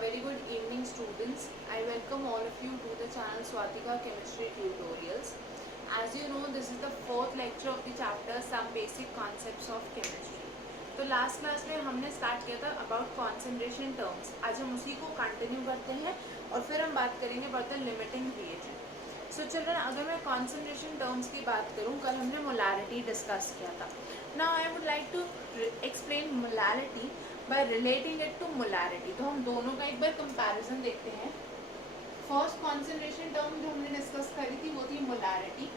very good evening, students. I welcome all of you to the channel Swatika Chemistry Tutorials. As you know, this is the fourth lecture of the chapter Some Basic Concepts of Chemistry. तो last class में हमने start किया था about concentration terms. आज हम उसी को continue करते हैं और फिर हम बात करेंगे about the limiting reagent. So children, अगर मैं कॉन्सेंट्रेशन टर्म्स की बात करूँ, कल हमने मोलारिटी डिस्कस किया था. Now I would like to explain molarity by relating it to molarity. तो हम दोनों का एक बार कंपैरिजन देखते हैं. फर्स्ट कॉन्सेंट्रेशन टर्म जो हमने डिस्कस करी थी वो थी मोलारिटी,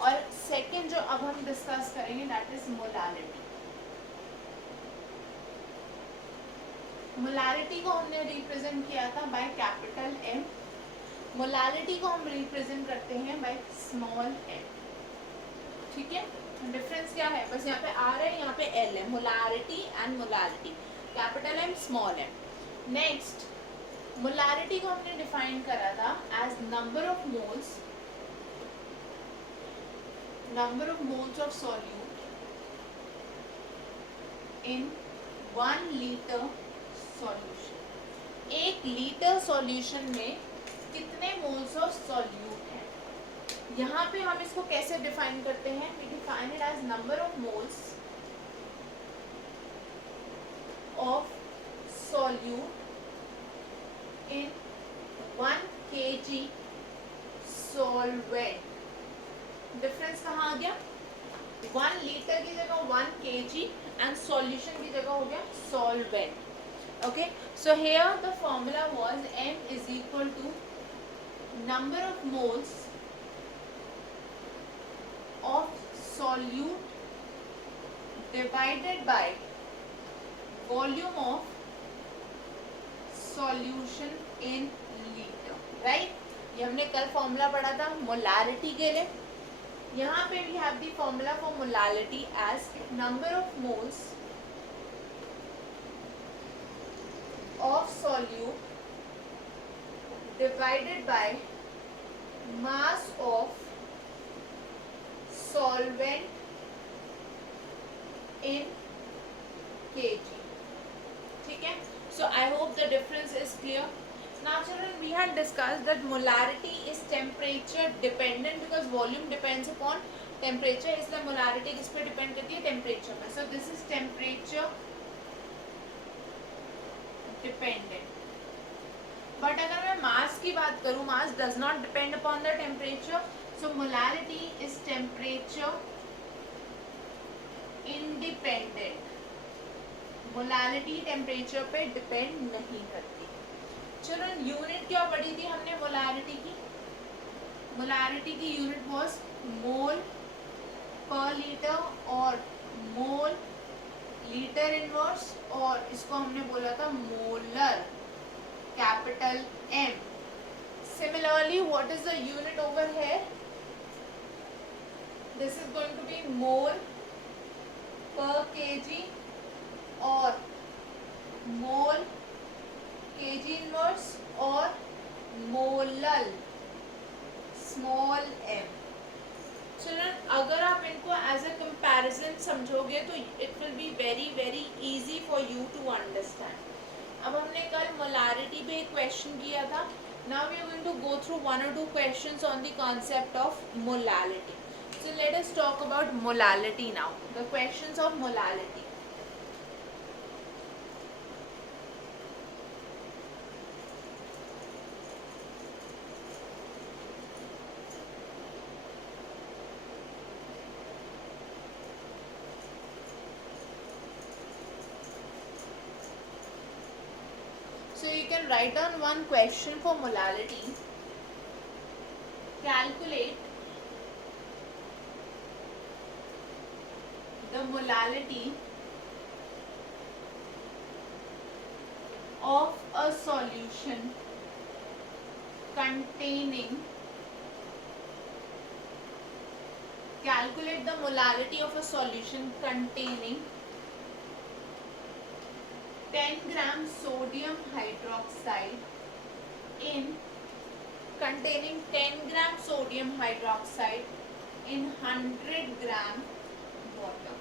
और सेकेंड जो अब हम डिस्कस करेंगे दैट इज मोलारिटी. मोलारिटी को हमने रिप्रेजेंट किया था बाय कैपिटल एम. मोलारिटी को हम रिप्रेजेंट करते हैं बाय स्मॉल एम. ठीक है, डिफरेंस क्या है? बस यहाँ पे आर है, यहाँ पे एल है. Molarity and molarity, capital M small M. Next, molarity को हमने डिफाइन करा था as number of moles of solute in 1 litre solution. 1 litre solution में कितने मोल्स ऑफ सॉल्यूट है. यहाँ पे हम इसको कैसे डिफाइन करते हैं? We define it as number of moles of solute in 1 kg solvent. Difference कहाँ आ गया? 1 लीटर की जगह 1 kg एंड सॉल्यूशन की जगह हो गया solvent. Okay, so here the formula was M is equal to number of moles of solute divided by volume of solution in liter. Right? ये हमने कल फॉर्मूला पढ़ा था मोलारिटी के लिए. यहाँ पे we have the formula for molality as number of moles of solute divided by mass of solvent in kg. ठीक है, so I hope the difference is clear. Now children, we had discussed that molarity is temperature dependent because volume depends upon temperature. इसलिए molarity किस पे depend करती है? temperature पे. So this is temperature dependent. But अगर मैं mass की बात करूँ, mass does not depend upon the temperature. So molarity is temperature independent. molarity temperature पे depend नहीं करती. चलो यूनिट क्या पढ़ी थी हमने मोलारिटी की? मोलारिटी की यूनिट वाज मोल पर लीटर और मोल लीटर इनवर्स, और इसको हमने बोला था molar, capital M. Similarly what is the unit over here? This is going to be mole per kg और मोल केजी इनवर्स और मोलल स्मॉल एम. चिल्ड्रन, अगर आप इनको एज अ कंपैरिजन समझोगे तो it will be very very easy for you to understand. अब हमने कल मोलारिटी पे एक क्वेश्चन किया था. Now we are going to go through 1 or 2 questions on the concept of molality. So let us talk about molality now. The questions of molality. So you can write down one question for molality. Calculate the molality of a solution containing. Calculate the molality of a solution containing 10 gram sodium hydroxide in containing 10 gram sodium hydroxide in 100 gram water.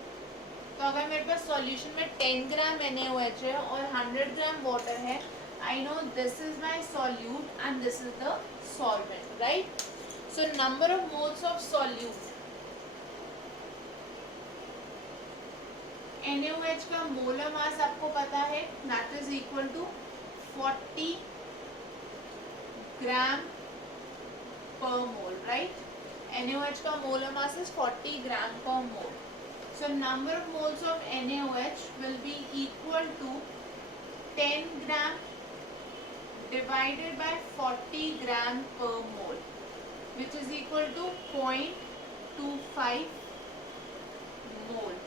तो अगर मेरे पास solution में 10 ग्राम NaOH है और 100 gram water है, I know this is my solute and this is the solvent, right? So number of moles of solute, NaOH का molar mass आपको पता है, that is equal to 40 gram per mole, right? NaOH का molar mass is 40 gram per mole. So number of moles of NaOH will be equal to 10 gram divided by 40 gram per mole, which is equal to 0.25 mole.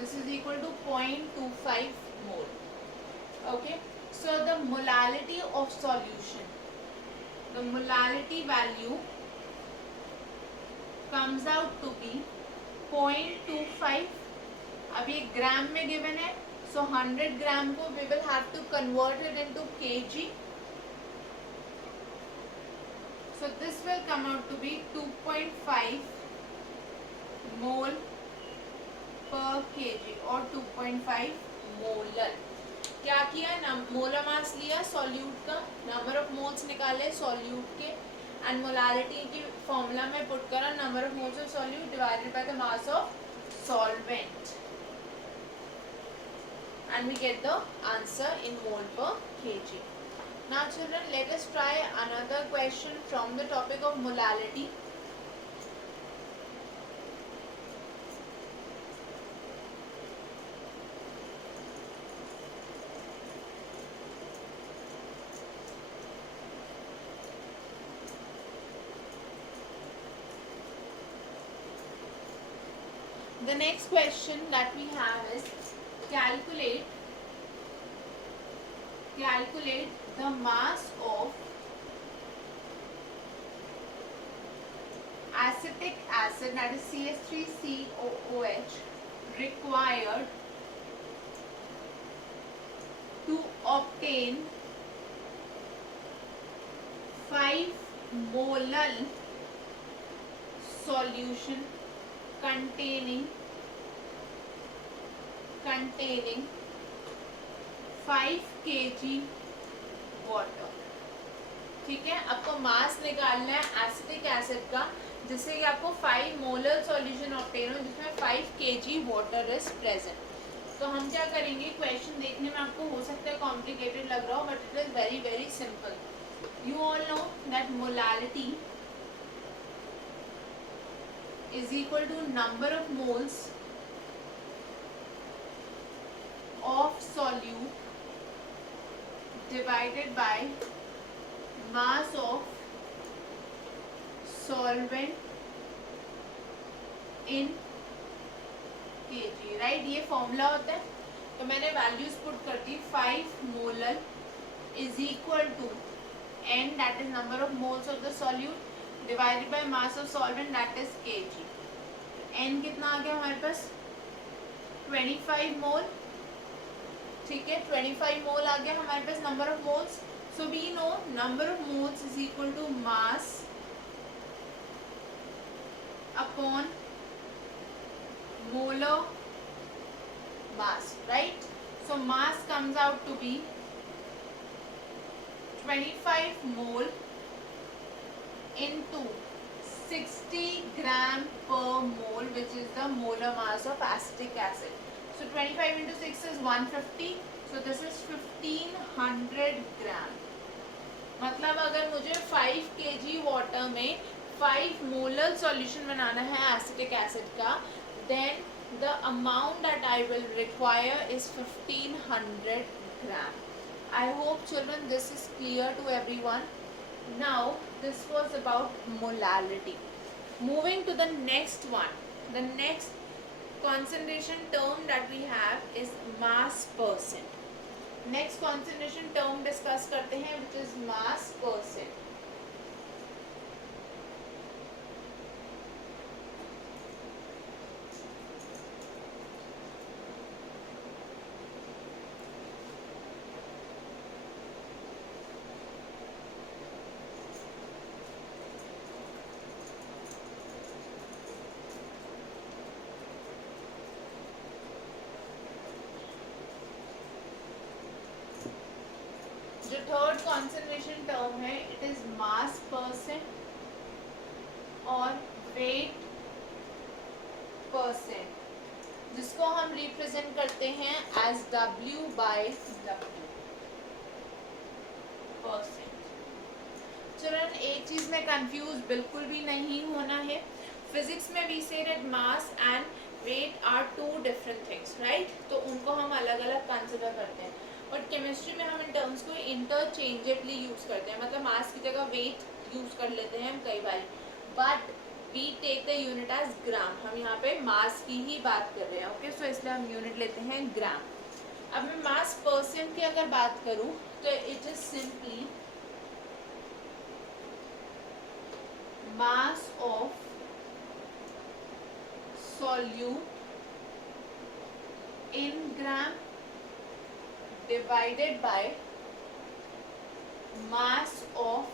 This is equal to 0.25 mole. Okay. So the molality of solution, the molality value comes out to be 0.25. अब ये ग्राम में given है, so 100 ग्राम को we will have to convert it into kg. So this will come out to be 2.5 mole per kg or 2.5 molar. क्या किया, molar mass लिया solute का, number of moles निकाले सॉल्यूट के, एंड मोलारिटी की formula में put करा number of moles of solute divided by the mass of solvent, and we get the answer in mole per kg. Now children, let us try another question from the topic of molality. The next question that we have is calculate the mass of acetic acid, that is CH3COOH, required to obtain 5 molar solution containing 5 kg water. ठीक है, आपको मास निकालना है acetic acid का जिससे कि आपको 5 molar solution obtain हो जिसमें 5 kg वाटर इज प्रेजेंट. तो हम क्या करेंगे, क्वेश्चन देखने में आपको हो सकता है कॉम्प्लिकेटेड लग रहा हो, but it is very very simple. You all know that molarity is equal to number of moles of solute divided by mass of solvent in kg, right? ये फॉर्मूला होता है, तो मैंने वैल्यूज पुट कर दी. 5 molar is equal to n, that is number of moles of the solute, divided by mass of solvent, that is kg. n कितना आ गया हमारे पास, 25 मोल. ठीक है, 25 मोल आ गया हमारे पास number of moles. So we know number of moles is equal to mass upon molar mass, right? So mass comes out to be 25 mole into 60 gram per mole, which is the molar mass of acetic acid. So 25 into 6 is 150. So this is 1500 gram. मतलब अगर मुझे 5 kg water में 5 molar solution बनाना है acetic acid का, then the amount that I will require is 1500 gram. I hope children this is clear to everyone. Now this was about molality. Moving to the next one, the next concentration term that we have is mass percent. Next concentration term discuss करते हैं, which is mass percent. जो third concentration term है it is mass percent और weight percent, जिसको हम represent करते हैं as W by W percent. Children एक चीज में कंफ्यूज बिल्कुल भी नहीं होना है। फिजिक्स में we say that mass and weight are two different things, right? तो उनको हम अलग अलग कंसिडर करते हैं, बट केमिस्ट्री में हम इन टर्म्स को इंटरचेंजेबली यूज करते हैं, मतलब मास की जगह वेट यूज कर लेते हैं हम कई बार, but we take the unit as gram. हम यहाँ पे मास की ही बात कर रहे हैं, ओके? सो इसलिए हम यूनिट लेते हैं ग्राम। अब मैं मास परसेंट की अगर बात करूँ तो it is simply mass of solute in gram divided by mass of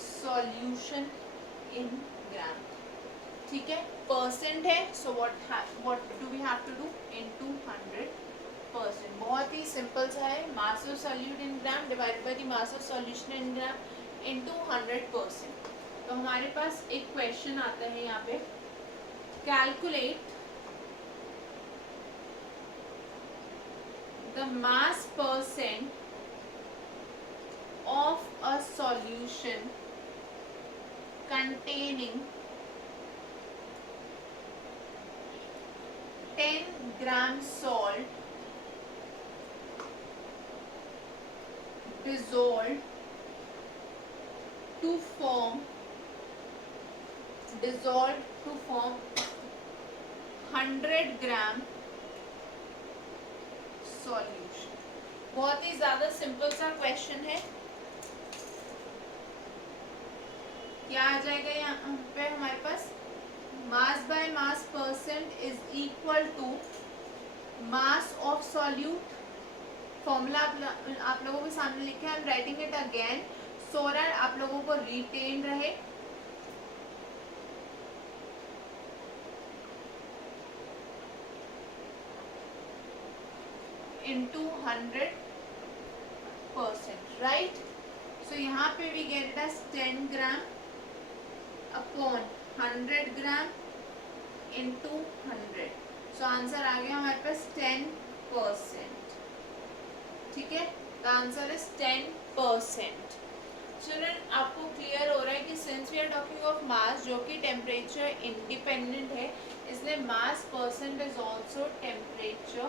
solution in gram, ठीक है? परसेंट है, सो what do we have to do? into 100%। बहुत ही सिंपल सा है, mass of solute in gram divided by the mass of solution in gram into 100%। तो हमारे पास एक question आता है यहाँ पे, calculate the mass percent of a solution containing 10 gram salt dissolved to form 100 gram solution. बहुत ही ज्यादा सिंपल सा क्वेश्चन है। क्या आ जाएगा यहाँ पे हमारे पास? Mass by mass percent is equal to mass of solute. Formula आप लोगों के सामने लिखे, I am writing it again so that आप लोगों को रिटेन रहे। into 100%, right? So यहाँ पे we get it as 10 gram upon 100 gram into 100। So answer आ गया हमारे पास 10%, ठीक है? The answer is 10%। चिल्ड्रन आपको क्लियर हो रहा है कि since we are talking of mass जो कि टेम्परेचर इंडिपेंडेंट है, इसलिए mass percent is also temperature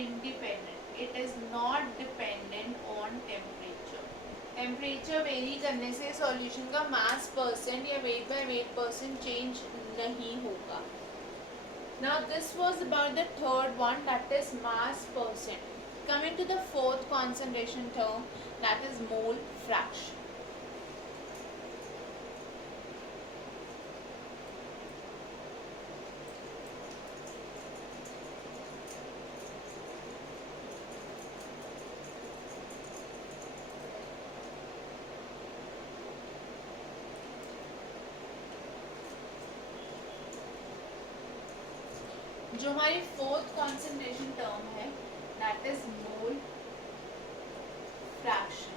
independent, it is not dependent on temperature। Temperature vary करने से सॉल्यूशन का मास परसेंट या weight by weight percent change नहीं होगा। Now this was about the third one, that is mass percent. Coming to the fourth concentration term, that is mole fraction. जो हमारी fourth concentration term है that is mole fraction.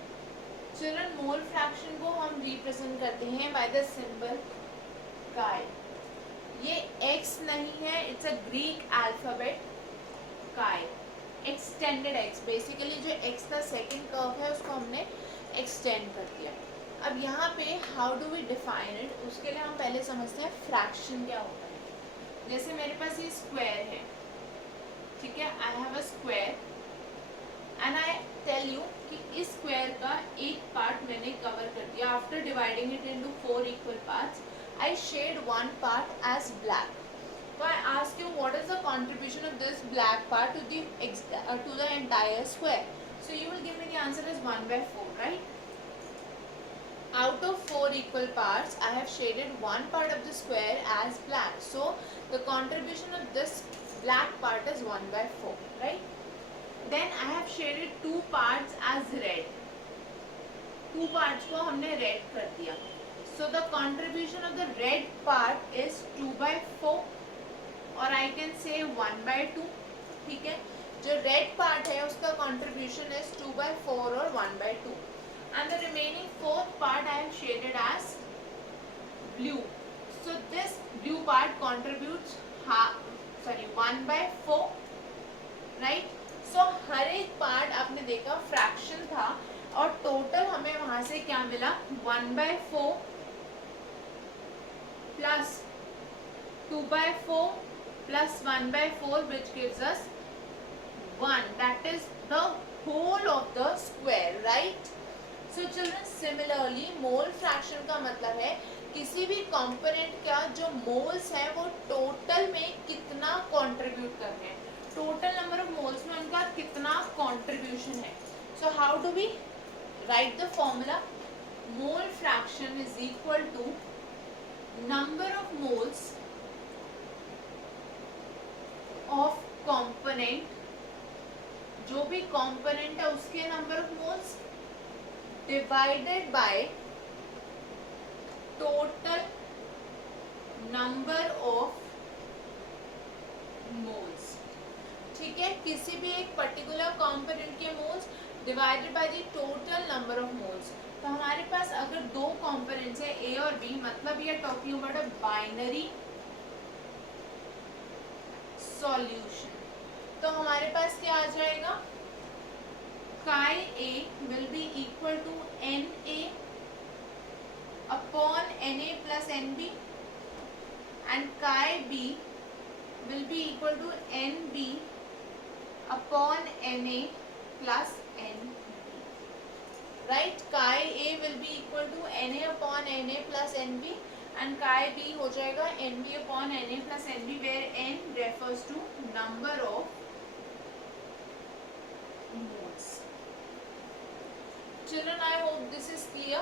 Children mole fraction को हम represent करते हैं by the symbol काई। ये x नहीं है, it's a Greek alphabet chi, extended x। Basically जो x का सेकंड कर्व है उसको हमने एक्सटेंड कर दिया। अब यहाँ पे how do we define it, उसके लिए हम पहले समझते हैं फ्रैक्शन क्या होता है। जैसे मेरे पास ये स्क्वायर है, ठीक है? I have a square and I tell you कि इस स्क्वायर का एक पार्ट मैंने कवर कर दिया। After dividing it into 4 equal parts, I shade one part as black. So I ask you what is the contribution of this black part to the entire square? So you will give me the answer as 1/4, right? Out of 4 equal parts, I have shaded one part of the square as black. So the contribution of this black part is 1/4, right? Then I have shaded two parts as red. Two parts को हमने red कर दिया. So the contribution of the red part is 2/4, or I can say 1/2, ठीक है? जो red part है उसका contribution is 2/4 और 1/2 and the remaining fourth part I have shaded as blue. So this blue part contributes 1/4, right? So हर एक part आपने देखा fraction था और टोटल हमें वहां से क्या मिला 1/4 plus 2/4 plus 1/4 which gives us 1, that is the whole of the square, right? So children, similarly mole fraction का मतलब है किसी भी कंपोनेंट का जो मोल्स है वो टोटल में कितना कंट्रीब्यूट कर रहे हैं, टोटल नंबर ऑफ मोल्स में उनका कितना कंट्रीब्यूशन है. So how do we write the formula? Mole fraction is equal to number of moles of component, जो भी कंपोनेंट है उसके number of moles divided by total number of moles. ठीक है, किसी भी एक पर्टिकुलर कंपोनेंट के moles divided by the total number of moles. तो हमारे पास अगर दो कंपोनेंट्स है ए और बी, मतलब ये talking about a binary solution, तो हमारे पास क्या आ जाएगा? Chi A will be equal to N A upon N A plus N B and chi B will be equal to N B upon N A plus N B, right? Chi A will be equal to N A upon N A plus N B and chi b हो जाएगा nb upon na plus nb where n refers to number of moles. Children, I hope this is clear.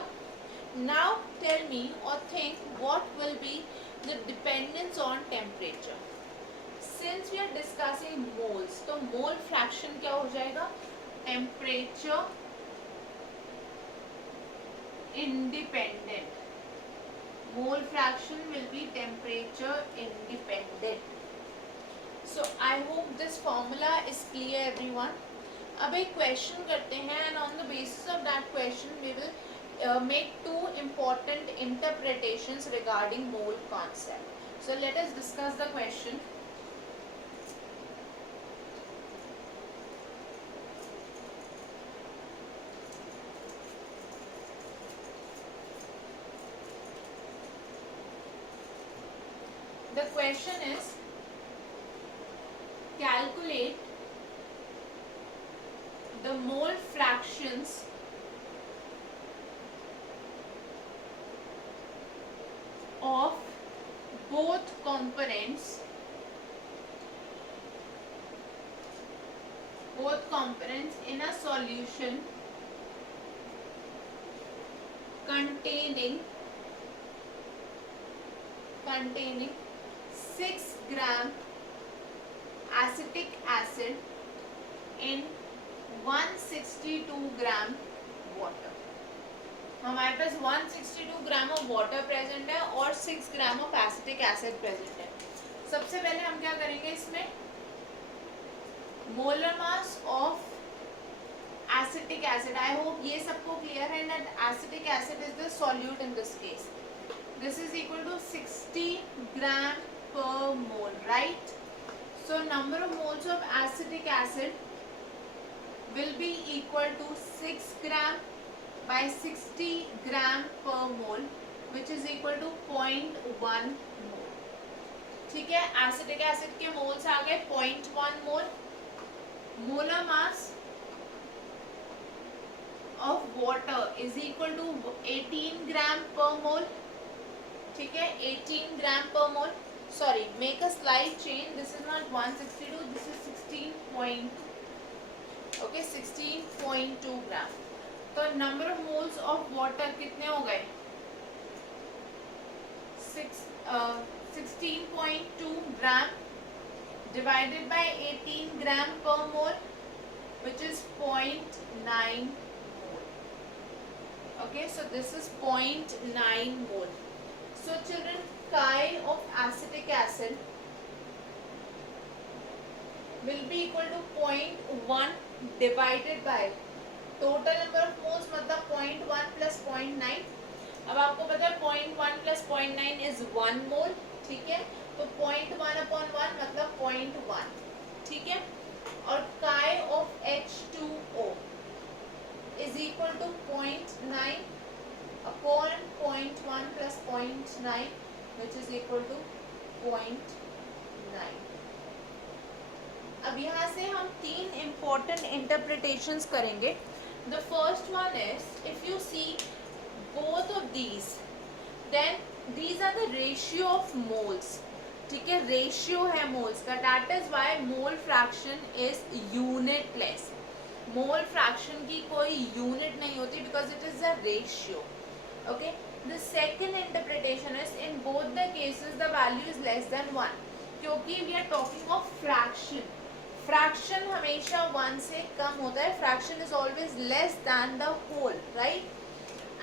Now tell me or think what will be the dependence on temperature. Since we are discussing moles, तो mole fraction क्या हो जाएगा? Temperature independent. Mole fraction will be temperature independent. So I hope this formula is clear everyone. अब एक question करते हैं and on the basis of that question we will make two important interpretations regarding mole concept. So let us discuss the question. The question is, calculate the mole fractions of both components in a solution containing 6 gram acetic acid in 162 gram water. हमारे पास 162 gram of water present है और 6 gram of acetic acid present है. सबसे पहले हम क्या करेंगे, इसमें molar mass of acetic acid. I hope ये सबको क्लियर है that acetic acid is the solute in this case. This is equal to 60 gram per mole, right? So number of moles of acetic acid will be equal to 6 gram by 60 gram per mole, which is equal to 0.1 mole. ठीक है, acetic acid के moles आ गए 0.1 mole. Molar mass of water is equal to 18 gram per mole. ठीक है, 18 gram per mole. Sorry, make a slide change. This is not 162, this is 16.2. Okay, 16.2 gram. तो number of moles of water कितने हो गए? 16.2 ग्राम divided by 18 gram per mole, which is 0.9 mole. Okay, so this is 0.9 mole. So children, chi of acetic acid will be equal to 0.1 divided by total number of moles मतलब 0.1 plus 0.9. अब आपको पता है 0.1 plus 0.9 is 1 mole, ठीक है, तो 0.1 upon 1 मतलब 0.1, ठीक है, और chi of H2O is equal to 0.9 upon 0.1 plus 0.9 which is equal to 0.9. अब यहाँ से हम तीन important interpretations करेंगे. The first one is if you see both of these, then these are the ratio of moles. ठीक है, ratio है moles का. That is why mole fraction is unitless. Mole fraction की कोई यूनिट नहीं होती because it is a ratio. Okay, the second interpretation is in both the cases the value is less than 1, क्योंकि we are talking of fraction. Fraction हमेशा 1 से कम होता है. Fraction is always less than the whole, right.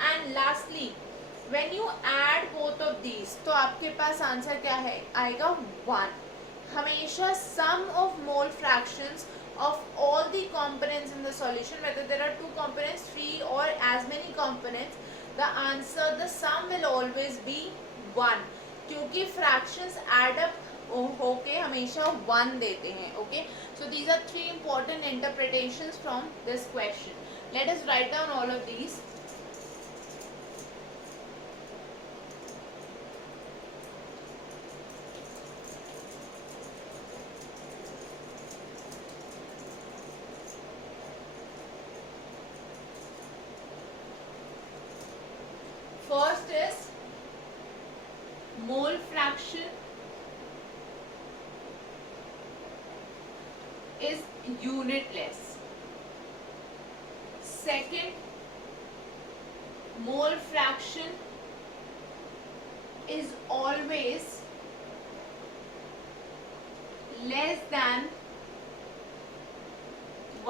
And lastly when you add both of these, तो आपके पास answer क्या है आएगा 1. हमेशा sum of mole fractions of all the components in the solution, whether there are 2 components, 3 or as many components, the answer, the sum will always be 1, क्योंकि fractions add up होके हमेशा 1 देते हैं. Okay, so these are 3 important interpretations from this question. Let us write down all of these. First is mole fraction is unitless. Second, mole fraction is always less than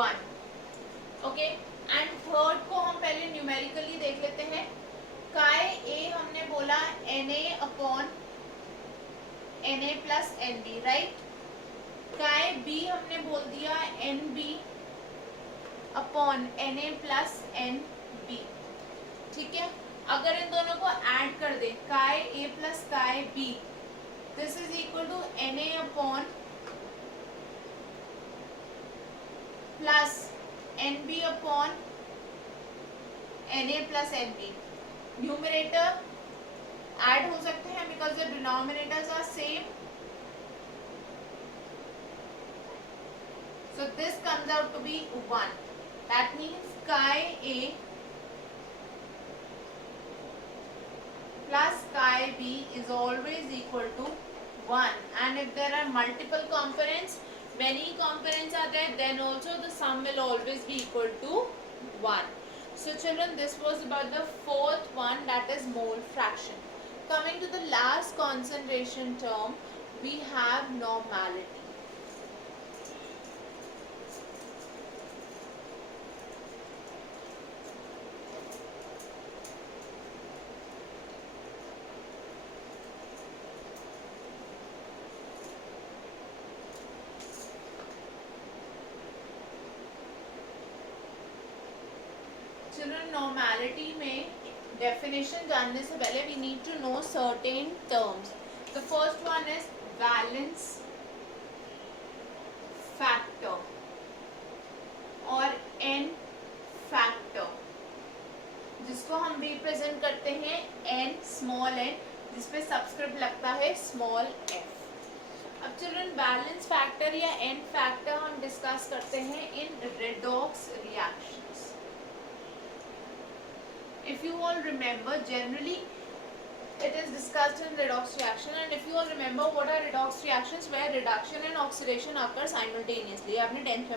1. Okay, and third को हम पहले numerically देख लेते हैं. काय ए हमने बोला Na upon Na plus Nb, right. काय बी हमने बोल दिया Nb upon Na plus Nb, ठीक है. अगर इन दोनों को ऐड कर दे, chi A plus chi B, this is equal to Na upon plus Nb upon Na plus Nb. Numerator add हो सकते हैं because the denominators are same. So this comes out to be 1. That means chi A plus chi B is always equal to 1. And if there are multiple components, many components are there, then also the sum will always be equal to 1. So children, this was about the fourth one, that is mole fraction. Coming to the last concentration term, we have normality. Children, normality में definition जानने से पहले we need to know certain terms. The first one is balance factor और N factor, जिसको हम represent करते हैं N small N, जिसपे सबस्क्रिप्ट लगता है स्मॉल एफ. अब चिल्ड्रन, बैलेंस फैक्टर या एन फैक्टर हम डिस्कस करते हैं in redox reactions. If you all remember, generally it is discussed in redox reaction, and if you all remember what are redox reactions, where reduction and oxidation occur simultaneously. आपने 10th में